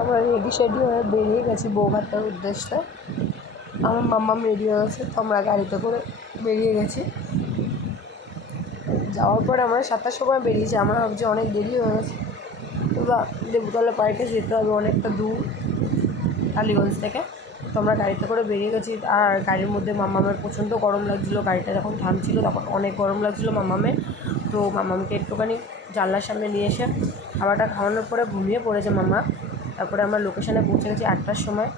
আমরা রেডি সেডি হয়ে বেরিয়ে গেছি বৌভাতের উদ্দেশ্যে। আমার মাম্মাম রেডি হয়ে গেছে, তো আমরা গাড়িতে করে বেরিয়ে গেছি। যাওয়ার পরে আমরা 7টার সময় বেরিয়েছি। আমরা ভাবছি অনেক দেরি হয়ে গেছে, বা দেবুতলা পার্কে যেতে হবে, অনেকটা দূর টালিগঞ্জ থেকে। তো আমরা গাড়িতে করে বেরিয়ে গেছি। আর গাড়ির মধ্যে মাম্মামের প্রচণ্ড গরম লাগছিলো। গাড়িটা যখন থামছিল তখন অনেক গরম লাগছিলো মাম্মামের। তো মাম্মামকে একটুখানি জানলার সামনে নিয়ে এসে খাবারটা খাওয়ানোর পরে ঘুমিয়ে পড়েছে মাম্মা। তারপরে আমরা লোকেশানে পৌঁছে গেছি 8টার সময়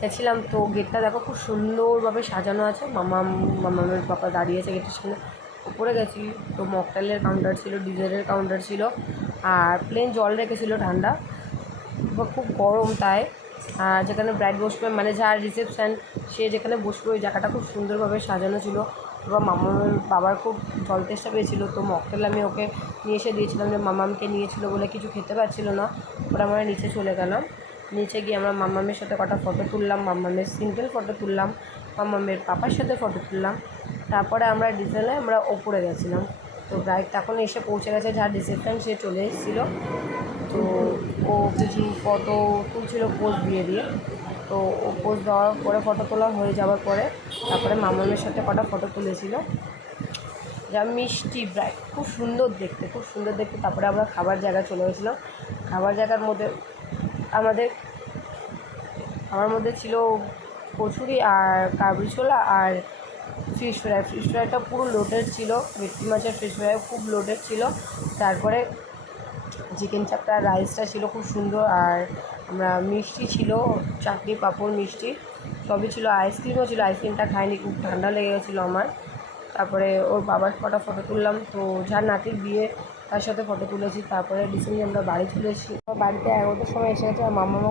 গেছিলাম। তো গেটটা দেখো খুব সুন্দরভাবে সাজানো আছে। মাম্মামের বাবা দাঁড়িয়েছে গেটের সামনে। উপরে গেছি তো মকটেলের কাউন্টার ছিল, ডিজারের কাউন্টার ছিল, আর প্লেন জল রেখেছিল ঠান্ডা। খুব গরম তাই। আর যেখানে ব্রাইড বসবে, মানে যার রিসেপশান সে যেখানে বসবে, ওই জায়গাটা খুব সুন্দরভাবে সাজানো ছিল। এবার মাম্মামের বাবার খুব জল তেষ্টা পেয়েছিলো, তো মকটেল আমি ওকে নিয়ে এসে দিয়েছিলাম। যে মাম্মামকে নিয়েছিল বলে কিছু খেতে পারছিল না। ওরা আমরা নিচে চলে গেলাম। নিচে গিয়ে আমরা মাম্মামের সাথে কটা ফটো তুললাম, মাম্মামের সিঙ্গেল ফটো তুললাম, মাম্মামের পাপার সাথে ফটো তুললাম। তারপরে আমরা ডিটেলে আমরা ওপরে গেছিলাম। তো ব্রাইড তখন এসে পৌঁছে গেছে, যার রিসেপশান সে চলে এসেছিলো। তো ও কিছু ফটো তুলছিল পোজ দিয়ে দিয়ে। তো ও পোজ দেওয়ার পরে, ফটো তোলা হয়ে যাওয়ার পরে তারপরে মাম্মামের সাথে কটা ফটো তুলেছিল। যা মিষ্টি ব্রাইড, খুব সুন্দর দেখতে, খুব সুন্দর দেখতে। তারপরে আমরা খাবার জায়গায় চলে গেছিলাম। খাবার জায়গার মধ্যে আমার মধ্যে ছিল কচুরি আর কাবলি ছোলা আর ফিশ ফ্রাই। ফিশ ফ্রাইটা পুরো লোডেড ছিল, ভেটকি মাছের ফিশ ফ্রাই খুব লোডেড ছিল। তারপরে চিকেন চাপটা, রাইসটা ছিল খুব সুন্দর। আর আমরা মিষ্টি ছিল, চাটনি, পাঁপড়, মিষ্টি সবই ছিল। আইসক্রিমও ছিল, আইসক্রিমটা খাইনি, খুব ঠান্ডা লেগে গেছিলো আমার। তারপরে ওর বাবার কটা ফটো তুললাম। তো যার নাতির বিয়ে তার সাথে ফটো তুলেছি। তারপরে রিসেন্টলি আমরা বাড়ি চলে এসেছি। বাড়িতে 11টার সময় এসে গেছে। আর মাম্মামও